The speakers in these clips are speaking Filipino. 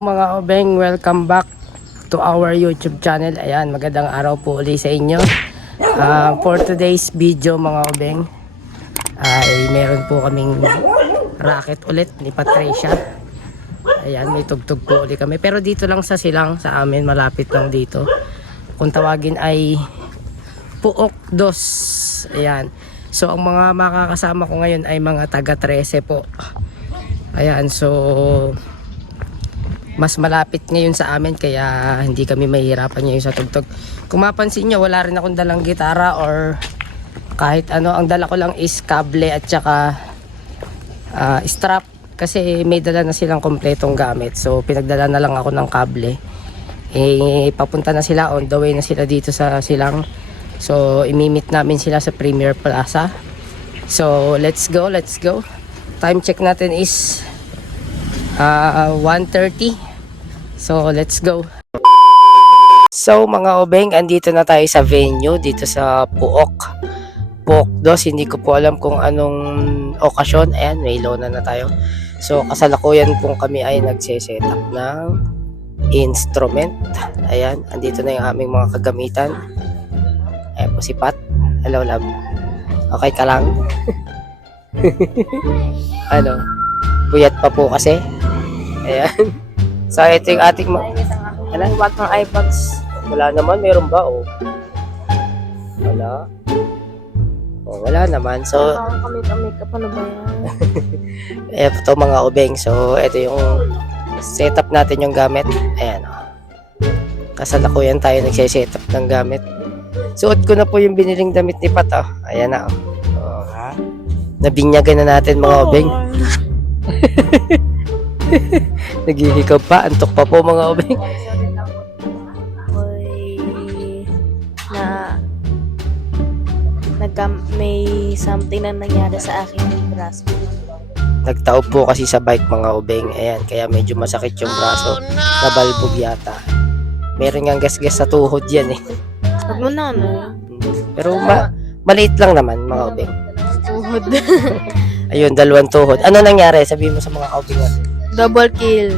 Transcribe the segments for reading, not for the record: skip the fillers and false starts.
Mga obeng, welcome back to our YouTube channel. Ayan, magandang araw po ulit sa inyo. For today's video mga obeng, ay meron po kaming racket ulit ni Patricia. Ayan, may tugtog po ulit kami. Pero dito lang sa silang sa amin, malapit lang dito. Kung tawagin ay Puok Dos. Ayan. So ang mga makakasama ko ngayon ay mga taga 13 po. Ayan, so mas malapit ngayon sa amin kaya hindi kami mahihirapan ngayon sa tugtog. Kung mapansin nyo, wala rin akong dalang gitara or kahit ano. Ang dala ko lang is kable at saka strap kasi may dala na silang kompletong gamit. So pinagdala na lang ako ng kable. Papunta na sila, on the way na sila dito sa silang. So imimit namin sila sa Premier Plaza. So let's go. Time check natin is 1:30. So let's go. So mga obeng, andito na tayo sa venue dito sa Puok Dos. Hindi ko po alam kung anong okasyon. Ayan, may lona na tayo. So kasalukuyan kung kami ay nagse-set up ng instrument. Ayan, andito na yung aming mga kagamitan. Ayan po si Pat. Hello love. Okay ka lang? Ano? Puyat pa po kasi. Ayan. So ito yung ating Wag ng iPads. wala naman, meron ba? Oh. Wala. Oh, wala naman. So Makeup ano ba yan? ito mga obeng. So ito yung setup natin yung gamit. Ayan. Oh. Kasalukuyan tayo nagse-setup ng gamit. Suot ko na po yung biniling damit ni Pat. Oh. Ayan na. Oh. Oh, nabinyagan na natin mga obeng. Naghihikaw pa, antok pa po mga obeng. May something na nangyari sa aking braso. Nagtaob po kasi sa bike mga obeng. Ayan, kaya medyo masakit yung braso. Nabalbog yata. Meron nga gas-gas sa tuhod yan eh. Huwag mo na ano. Pero maliit lang naman mga obeng. Tuhod. Ayun, dalawang tuhod. Ano nangyari? Sabihin mo sa mga obeng natin. Double kill.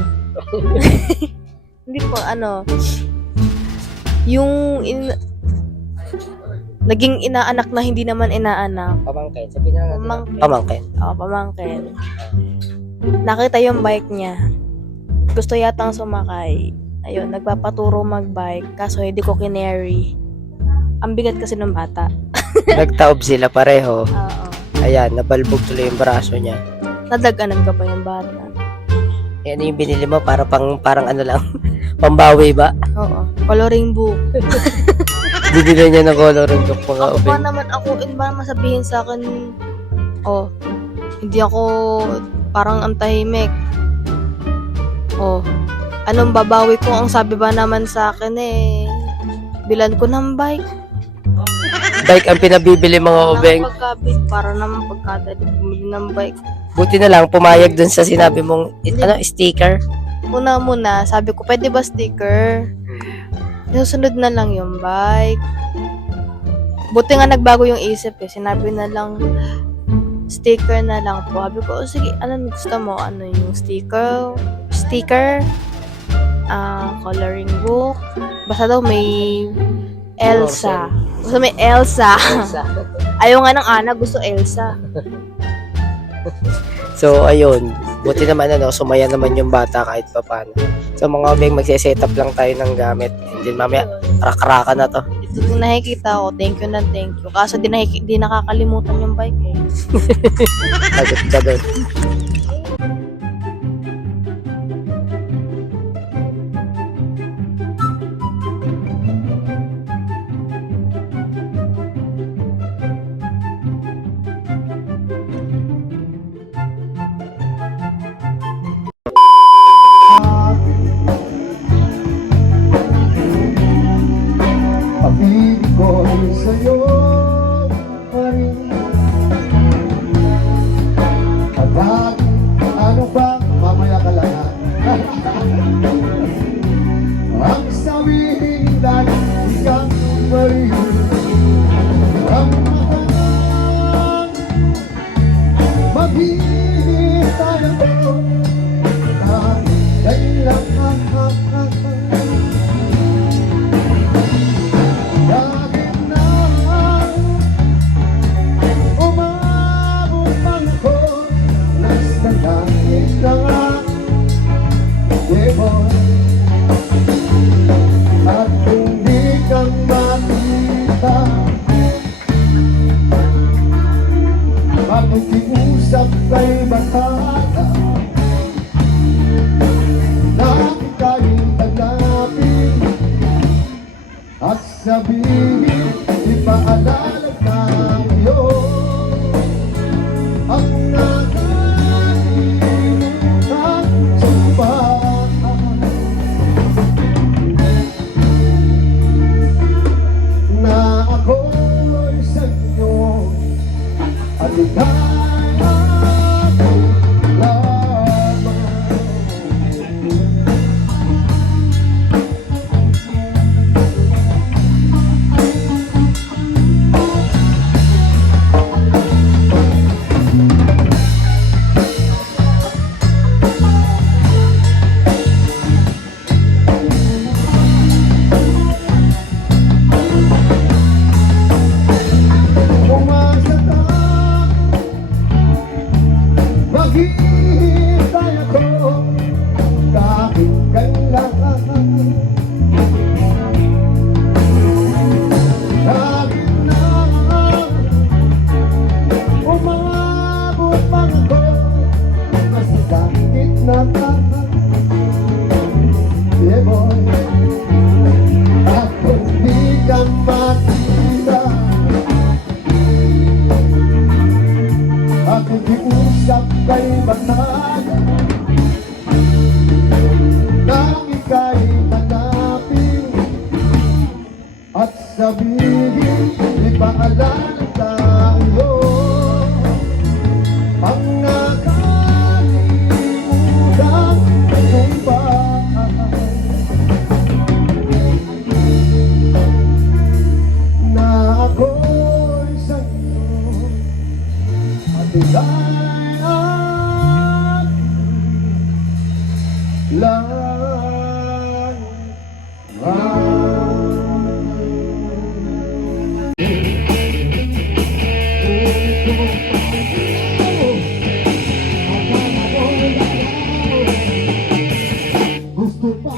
Hindi po ano. Naging inaanak na hindi naman inaanak. Pamangkin. Sabihin na natin. Pamangkin. Oo, pamangkin. Nakita yung bike niya. Gusto yatang sumakay. Ayun, nagpapaturo mag-bike. Kaso hindi ko kinary. Ang bigat kasi ng bata. Nagtaob sila pareho. Oo. Ayan, nabalbog tuloy yung braso niya. Nadaganan ka pa yung bata. Yan yung binili mo para parang ano lang. Pambawi ba? Oo. Coloring book. Bibili niya ng coloring book mga Ako obeng. pa naman ba masabihin sa akin, oh, hindi ako parang antahimik. Oh, anong babawi ko? Ang sabi ba naman sa akin bilan ko ng bike. Bike ang pinabibili mga obeng. Para naman pagkadali bumili ng bike. Buti na lang pumayag dun sa sinabi mong sticker. Muna, sabi ko, pwede ba sticker? Susunod na lang yung bike. Buti nga nagbago yung isip Sinabi na lang, sticker na lang po. Sabi ko, sige, ano gusto mo? Ano yung sticker? Coloring book. Basta daw may Elsa. Gusto may Elsa. Ayaw nga ng Ana, gusto Elsa. So ayun, buti naman sumaya naman yung bata kahit pa paano. So mga obeng, magse-set up lang tayo ng gamit. And then mamaya, rak-raka na to. Ito yung nakikita ko, thank you. Kaso di nakakalimutan yung bike Tagot ka doon. Pag-ibig ko'y sa'yo pa rin. Pag Nakikiusap kay batata na ika'y tanapin at sabihin, ipaalala tayo ang nakalimutan sumpa. Na ako'y sa inyo at ika'y aking lamang. Umasa ka, maghihintay ako kahit kailan. Kahit na umabot man ako, masasakit na yeah boy, at kung di ka makita, nakikiusap kay batata nang ika'y hanapin at sabihin, ipaalala tayo ang nakalimutan sumpa. Na ako'y sa inyo at ika'y aking lamang. Gusto pa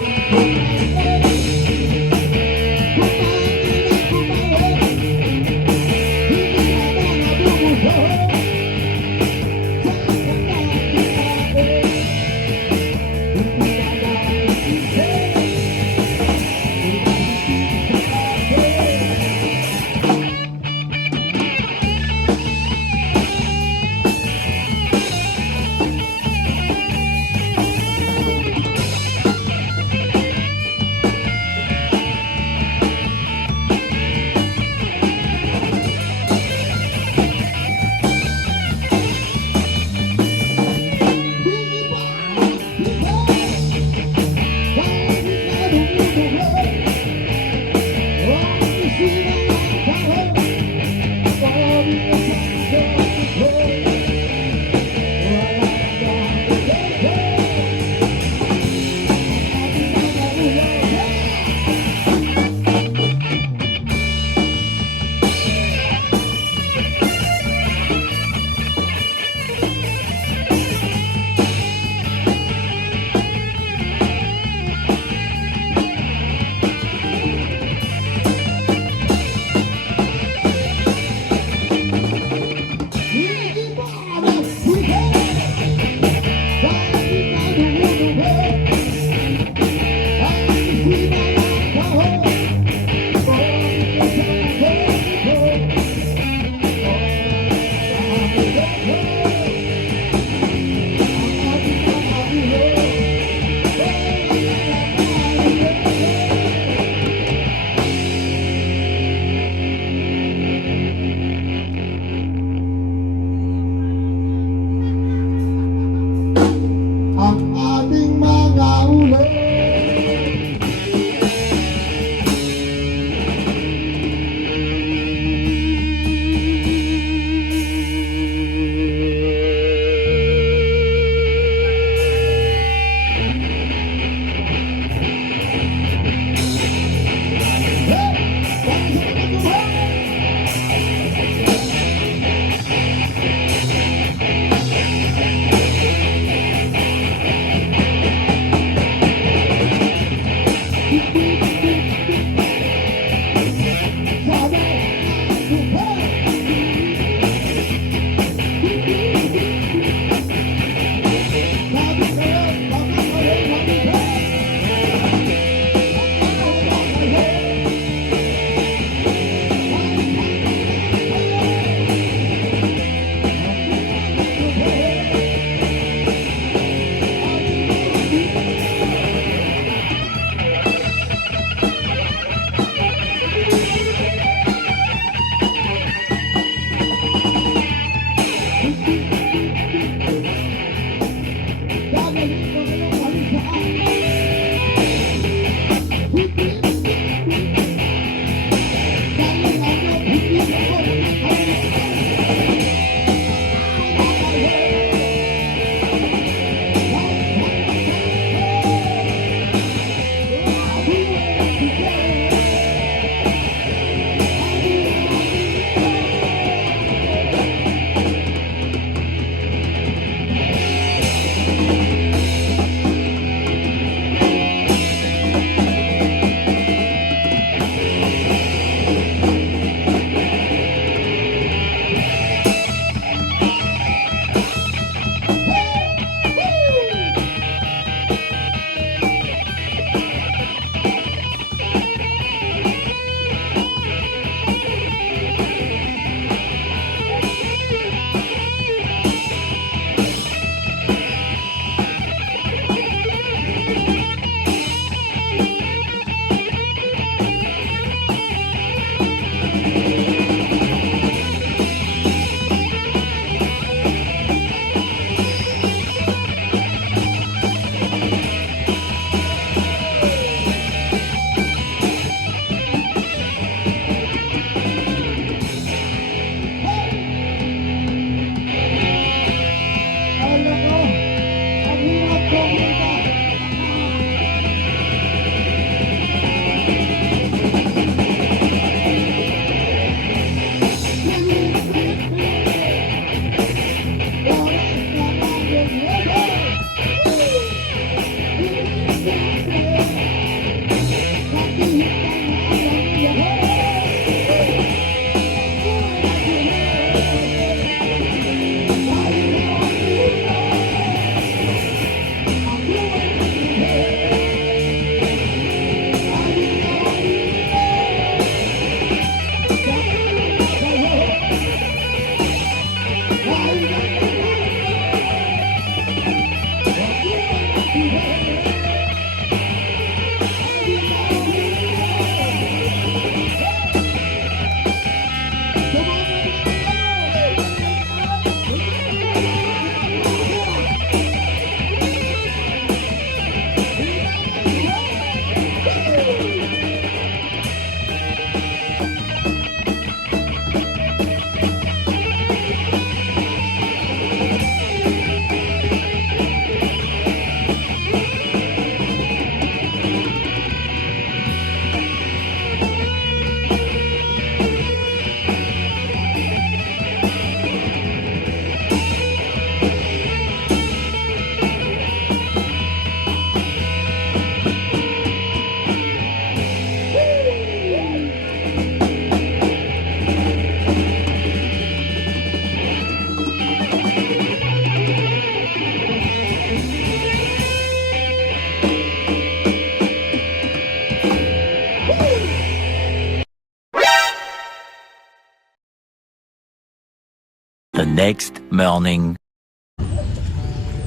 The next morning.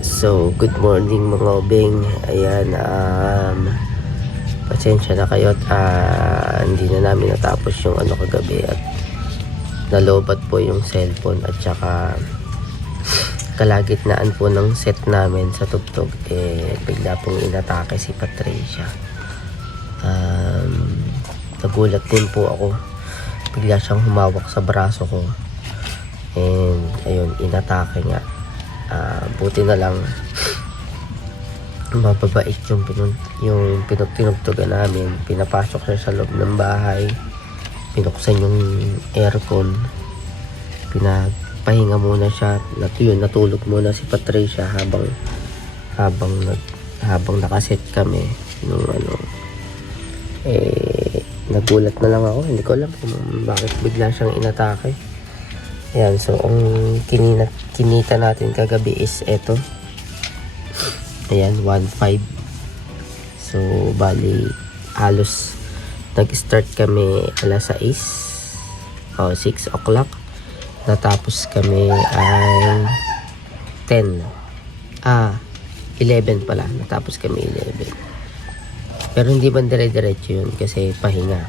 So, good morning mga obeng. Ayan, pasensya na kayo at hindi na namin natapos yung kagabi at nalobat po yung cellphone at saka kalagitnaan po ng set namin sa tugtog bigla pong inatake si Patricia. Nagulat din po ako, bigla siyang humawak sa braso ko and ayun, inatake nga. Buti na lang mababait yung tinugtugan namin. Pinapasok siya sa loob ng bahay, pinuksan yung aircon, pinapahinga muna siya. Natulog muna si Patricia habang nakaset kami nung nagulat na lang ako, hindi ko alam kung bakit bigla siyang inatake. Ayan, so ang kinita natin kagabi is eto. Ayan, 1.5. So bali halos nag-start kami alas 6 o 6 o'clock. Natapos kami ay 10. 11 pala. Natapos kami 11. Pero hindi ba dire-diretso yun kasi pahinga.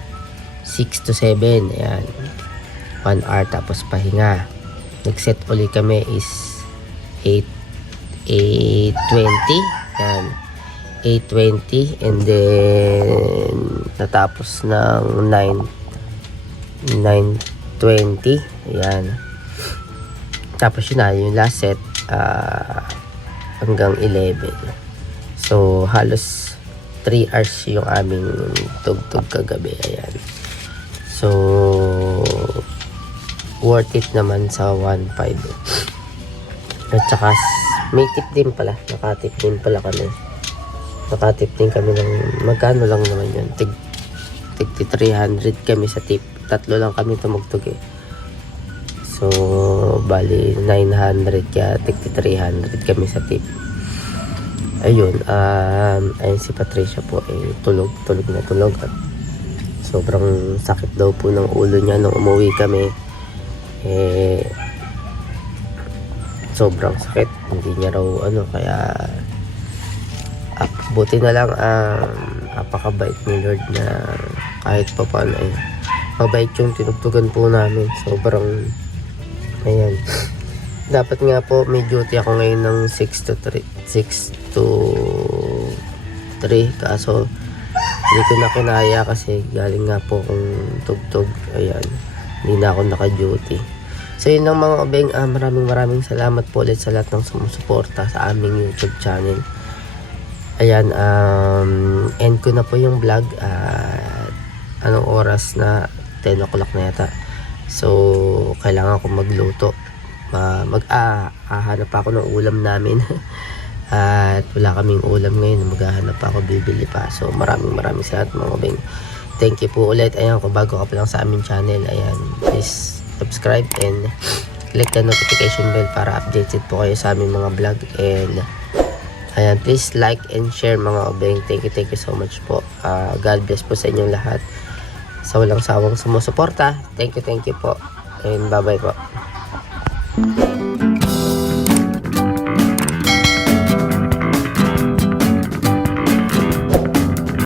6 to 7. Ayan. 1 hour tapos pahinga. nag-set uli kami is 8:20. Yan. 8:20 and then natapos ng 9:20. Yan. Tapos yun na, yung last set hanggang 11. So halos 3 hours yung aming tugtog kagabi. Ayan. So worth it naman sa 1.5. At saka may tip din pala. Nakatip din pala kami. Nakatip din kami ng magkano lang naman yun. Tig 300 kami sa tip. 3 lang kami tumugtog eh. So bali 900 kaya tig 300 kami sa tip. Ayun, ayun si Patricia po eh tulog na tulog at sobrang sakit daw po ng ulo niya nung umuwi kami. Eh sobrang sakit, hindi niya raw kaya buti na lang napakabait ni Lord na kahit pa paano ay mabait yung tinugtugan po namin. Sobrang ayan, dapat nga po may duty ako ngayon ng 6 to 3 kaso hindi ko na kinaya kasi galing nga po akong tugtog. Ayan, hindi na ako naka-duty. So yun lang mga obeng, maraming salamat po ulit sa lahat ng sumusuporta sa aming YouTube channel. Ayan, end ko na po yung vlog at anong oras na, 10 o'clock na yata. So kailangan ko magluto. Hahanap ako ng ulam namin. At wala kaming ulam ngayon, maghahanap ako, bibili pa. So maraming salamat mga obeng. Thank you po ulit. Ayan, kung bago ka pa lang sa aming channel, ayan, please subscribe and click the notification bell para updated po kayo sa aming mga vlog. And ayan, please like and share mga obeng. Thank you so much po. God bless po sa inyong lahat sa walang sawang sumusuporta. Thank you po. And bye bye po.